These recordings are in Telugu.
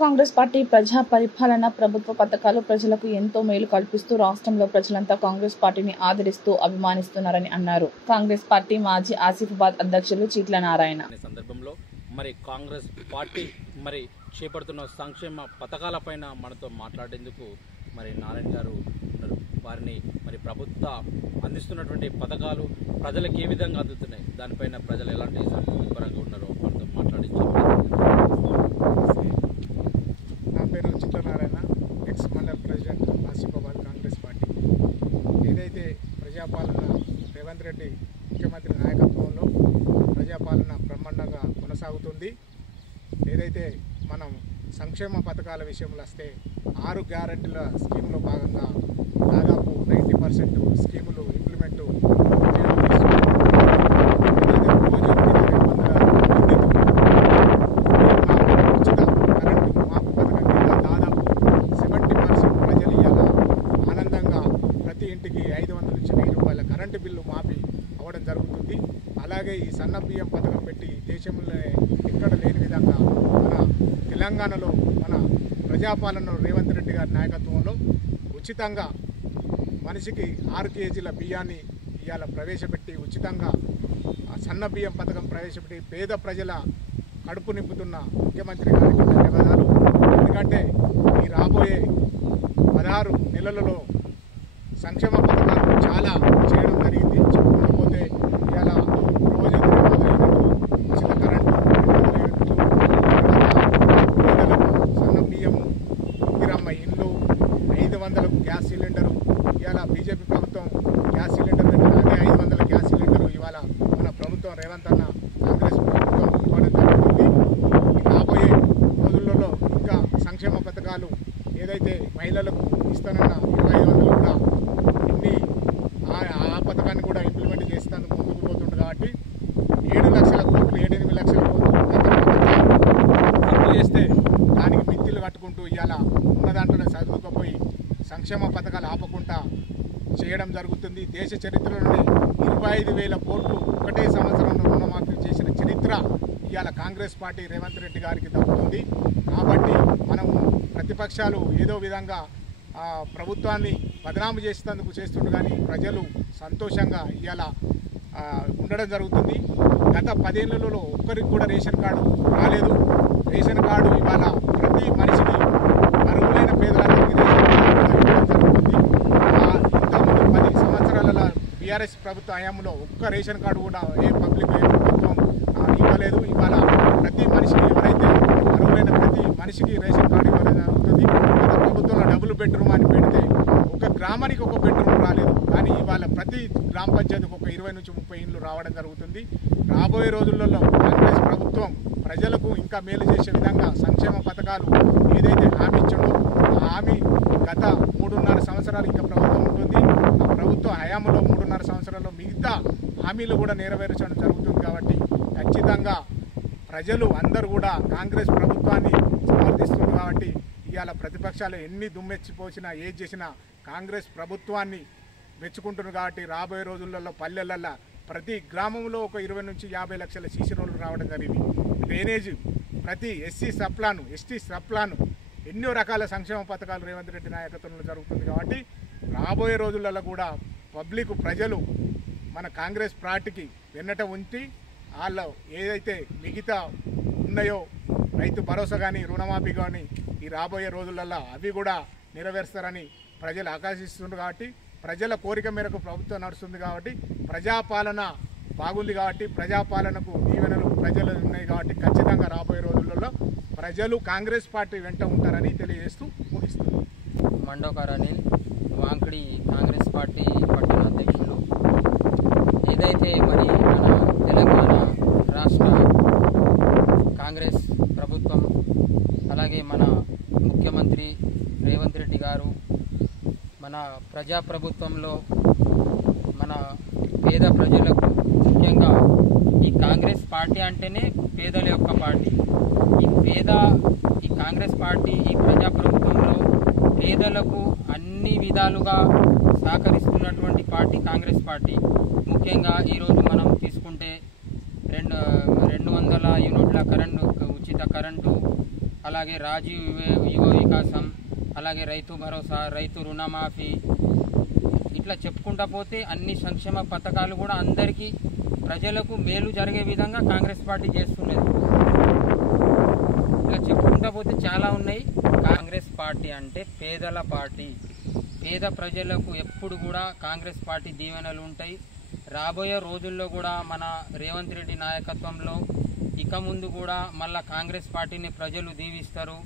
కాంగ్రెస్ పార్టీ ప్రజా పరిపాలన ప్రభుత్వ పథకాలు ప్రజలకు ఎంతో మేలు కల్పిస్తూ రాష్ట్రంలో ప్రజలంతా కాంగ్రెస్ పార్టీని ఆదరిస్తూ అభిమానిస్తున్నారని అన్నారు. కాంగ్రెస్ పార్టీ మాజీ ఆసిఫాబాద్ అధ్యక్షులు చీట్ల నారాయణ సందర్భంలో కాంగ్రెస్ పార్టీ చేపడుతున్న సంక్షేమ పథకాలపైన మనతో మాట్లాడేందుకు నారాయణ గారు ఉన్నారు. వారిని ప్రభుత్వ అందిస్తున్నటువంటి పథకాలు ప్రజలకు ఏ విధంగా అందుతున్నాయి, దానిపైన ప్రజలు ఎలాంటి సంతృప్తిపరంగా ఉన్నారో మనతో మాట్లాడించారు. నా పేరు Cheetla Narayana, ex mandal president Asifabad Congress party. ఏదైతే ప్రజాపాలన రేవంత్ రెడ్డి ముఖ్యమంత్రి నాయకత్వంలో ప్రజాపాలన బ్రహ్మాండంగా కొనసాగుతుంది. ఏదైతే మనం సంక్షేమ పథకాల విషయంలో వస్తే 6 గ్యారెంటీల స్కీమ్లో భాగంగా దాదాపు 90% స్కీములు ఇంప్లిమెంట్ ఉచిత కరెంటు మాపు పథకం కింద దాదాపు 70% ప్రజలు ఇవాళ ఆనందంగా ప్రతి ఇంటికి 500 నుంచి 1000 రూపాయల కరెంటు బిల్లు మాఫీ అవ్వడం జరుగుతుంది. అలాగే ఈ సన్న బియ్యం పథకం పెట్టి దేశంలో ఎక్కడ లేని విధంగా మన తెలంగాణలో మన ప్రజాపాలన రేవంత్ రెడ్డి గారి నాయకత్వంలో ఉచితంగా మనిషికి 6 కేజీల బియ్యాన్ని ఇవాళ ప్రవేశపెట్టి ఉచితంగా సన్న బియ్యం పథకం ప్రవేశపెట్టి పేద ప్రజల కడుపు నింపుతున్న ముఖ్యమంత్రి గారికి ధన్యవాదాలు. ఎందుకంటే ఈ రాబోయే 16 నెలలలో సంక్షేమ పథకాలు చాలా చేయడం జరిగింది. చెప్పుకోకపోతే ఇవాళ రోజు ఉచిత కరెంటు, సన్న బియ్యము, ఇందిరమ్మ ఇల్లు, 500 గ్యాస్ సిలిండరు. ఇవాళ బీజేపీ ప్రభుత్వం గ్యాస్ సిలిండర్ అదే 500 గ్యాస్ సిలిండరు ఇవాళ మన ప్రభుత్వం రేవంత్ అన్న కాంగ్రెస్ ప్రభుత్వం ఇవ్వడం జరుగుతుంది. రాబోయే రోజులలో ఇంకా సంక్షేమ పథకాలు ఏదైతే మహిళలకు ఇస్తానన్న 2500 కూడా ఇన్ని ఆ పథకాన్ని కూడా ఇంప్లిమెంట్ చేసేందుకు ముందుకు పోతుంది. కాబట్టి 7 లక్షల కోట్లు 7-8 లక్షల కోట్లు చేస్తే దానికి మిత్తిలు కట్టుకుంటూ ఇవాళ ఉన్న దాంట్లోనే చదువుకపోయి సంక్షేమ పథకాలు ఆపకుండా చేయడం జరుగుతుంది. దేశ చరిత్రలోనే 25,000 కోట్లు ఒకటే సంవత్సరంలో రుణమాఫీ చేసిన చరిత్ర ఇవాళ కాంగ్రెస్ పార్టీ రేవంత్ రెడ్డి గారికి దక్కుతుంది. కాబట్టి మనము ప్రతిపక్షాలు ఏదో విధంగా ప్రభుత్వాన్ని బదనాము చేసేందుకు చేస్తుండే కానీ ప్రజలు సంతోషంగా ఇవాళ ఉండడం జరుగుతుంది. గత 10 ఏళ్లలో ఒక్కరికి కూడా రేషన్ కార్డు రాలేదు. రేషన్ కార్డు ఇవాళ ప్రతి మనిషికి అర్హులైన పేదలందరికీ జరుగుతుంది. ఇంతకుముందు 10 సంవత్సరాల బీఆర్ఎస్ ప్రభుత్వ హయాంలో ఒక్క రేషన్ కార్డు కూడా ఏ పబ్లిక్ ప్రభుత్వం ఇవ్వలేదు. ఇవాళ ప్రతి మనిషికి ఎవరైతే అర్హులైన ప్రతి మనిషికి రేషన్ కార్డు ఇవ్వడం జరుగుతుంది. గత ప్రభుత్వంలో డబుల్ బెడ్రూమ్ అని పెడితే ఒక గ్రామానికి ఒక బెడ్రూమ్ రాలేదు. కానీ ఇవాళ ప్రతి గ్రామ పంచాయతీకి ఒక 20 నుంచి 30 ఇండ్లు రావడం జరుగుతుంది. రాబోయే రోజులలో కాంగ్రెస్ ప్రభుత్వం ప్రజలకు ఇంకా మేలు చేసే విధంగా సంక్షేమ పథకాలు ఏదైతే హామీ ఇచ్చిందో ఆ హామీ గత 3.5 సంవత్సరాలు ఇంకా ప్రభుత్వం ఉంటుంది. ఆ ప్రభుత్వ హయాంలో 3.5 సంవత్సరాల్లో మిగతా హామీలు కూడా నెరవేర్చడం జరుగుతుంది. కాబట్టి ఖచ్చితంగా ప్రజలు అందరూ కూడా కాంగ్రెస్ ప్రభుత్వాన్ని సమర్థిస్తున్నారు. కాబట్టి ఇవాళ ప్రతిపక్షాలు ఎన్ని దుమ్మెచ్చిపోసినా ఏది చేసినా కాంగ్రెస్ ప్రభుత్వాన్ని మెచ్చుకుంటున్నారు. కాబట్టి రాబోయే రోజులలో పల్లెలల్లో ప్రతి గ్రామంలో ఒక 20 నుంచి 50 లక్షల సీసీ రోడ్లు రావడం జరిగింది. డ్రైనేజ్, ప్రతి ఎస్సీ సప్లాను, ఎస్టీ సప్లాను, ఎన్నో రకాల సంక్షేమ పథకాలు రేవంత్ రెడ్డి నాయకత్వంలో జరుగుతుంది. కాబట్టి రాబోయే రోజులలో కూడా పబ్లిక్ ప్రజలు మన కాంగ్రెస్ పార్టీకి వెన్నట ఉంచి వాళ్ళు ఏదైతే మిగతా ఉన్నాయో రైతు భరోసా కానీ రుణమాఫీ కానీ ఈ రాబోయే రోజులలో అవి కూడా నెరవేరుస్తారని ప్రజలు ఆకాంక్షిస్తున్నారు. కాబట్టి ప్రజల కోరిక మేరకు ప్రభుత్వం నడుస్తుంది. కాబట్టి ప్రజాపాలన బాగుంది. కాబట్టి ప్రజాపాలనకు దీవెనలు ప్రజలు ఉన్నాయి. కాబట్టి ఖచ్చితంగా రాబోయే రోజులలో ప్రజలు కాంగ్రెస్ పార్టీ వెంట ఉంటారని తెలియజేస్తూ ముగిస్తున్నారు. మండోకర్ అనిల్, వాంకడి కాంగ్రెస్ పార్టీ పట్టణ అధ్యక్షులు. ఏదైతే మన తెలంగాణ రాష్ట్ర కాంగ్రెస్ ప్రభుత్వం అలాగే మన ముఖ్యమంత్రి రేవంత్ రెడ్డి గారు మన ప్రజాప్రభుత్వంలో మన పేద ప్రజలకు ముఖ్యంగా ఈ కాంగ్రెస్ పార్టీ అంటేనే పేదల యొక్క పార్టీ. ఈ కాంగ్రెస్ పార్టీ ఈ ప్రజాప్రభుత్వంలో పేదలకు అన్ని విధాలుగా సహకరిస్తున్నటువంటి పార్టీ కాంగ్రెస్ పార్టీ. ముఖ్యంగా ఈరోజు మనం తీసుకుంటే 200 యూనిట్ల ఉచిత కరెంటు, అలాగే రాజీవ్ యువ వికాసం, అలాగే రైతు భరోసా, రైతు రుణమాఫీ, ఇట్లా చెప్పుకుంటా పోతే అన్ని సంక్షేమ పథకాలు కూడా అందరికీ ప్రజలకు మేలు జరిగే విధంగా కాంగ్రెస్ పార్టీ చేస్తున్నది. ఇట్లా చెప్పుకుంటా పోతే చాలా ఉన్నాయి. కాంగ్రెస్ పార్టీ అంటే పేదల పార్టీ. పేద ప్రజలకు ఎప్పుడు కూడా కాంగ్రెస్ పార్టీ దీవెనలు ఉంటాయి. రాబోయే రోజుల్లో కూడా మన రేవంత్ రెడ్డి నాయకత్వంలో ఇక ముందు కూడా మళ్ళా కాంగ్రెస్ పార్టీని ప్రజలు దీవిస్తారు.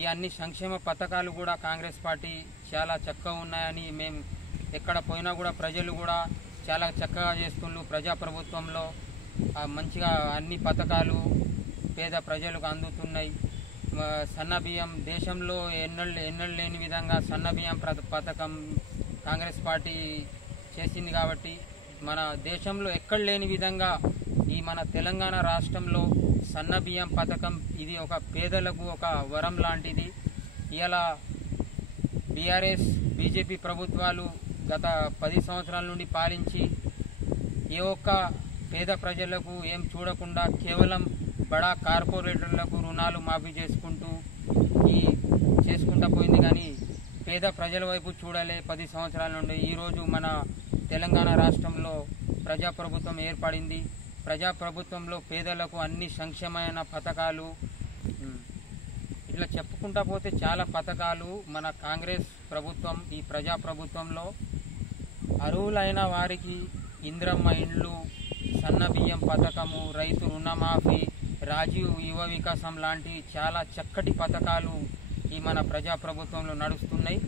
ఈ అన్ని సంక్షేమ పథకాలు కూడా కాంగ్రెస్ పార్టీ చాలా చక్కగా ఉన్నాయని మేము ఎక్కడ పోయినా కూడా ప్రజలు కూడా చాలా చక్కగా చేస్తున్నారు. ప్రజాప్రభుత్వంలో మంచిగా అన్ని పథకాలు పేద ప్రజలకు అందుతున్నాయి. సన్న బియ్యం దేశంలో ఎన్నడూ లేని విధంగా సన్న బియ్యం పథకం కాంగ్రెస్ పార్టీ చేసింది కాబట్టి మన దేశంలో ఎక్కడ లేని విధంగా ఈ మన తెలంగాణ రాష్ట్రంలో సన్న బియ్యం పథకం ఇది ఒక పేదలకు ఒక వరం లాంటిది. ఇలా బీఆర్ఎస్ బీజేపీ ప్రభుత్వాలు గత 10 సంవత్సరాల నుండి పాలించి ఏ ఒక్క పేద ప్రజలకు ఏం చూడకుండా కేవలం బడా కార్పొరేటర్లకు రుణాలు మాఫీ చేసుకుంటూ చేసుకుంటూ పోయింది. కానీ పేద ప్రజల వైపు చూడలే 10 సంవత్సరాల నుండి. ఈరోజు మన తెలంగాణ రాష్ట్రంలో ప్రజాప్రభుత్వం ఏర్పడింది. ప్రజాప్రభుత్వంలో పేదలకు అన్ని సంక్షేమమైన పథకాలు, ఇట్లా చెప్పుకుంటా పోతే చాలా పథకాలు మన కాంగ్రెస్ ప్రభుత్వం ఈ ప్రజాప్రభుత్వంలో అర్హులైన వారికి ఇంద్రమ్మ ఇండ్లు, సన్న బియ్యం పథకము, రైతు రుణమాఫీ, రాజీవ్ యువ వికాసం లాంటి చాలా చక్కటి పథకాలు ఈ మన ప్రజాప్రభుత్వంలో నడుస్తున్నాయి.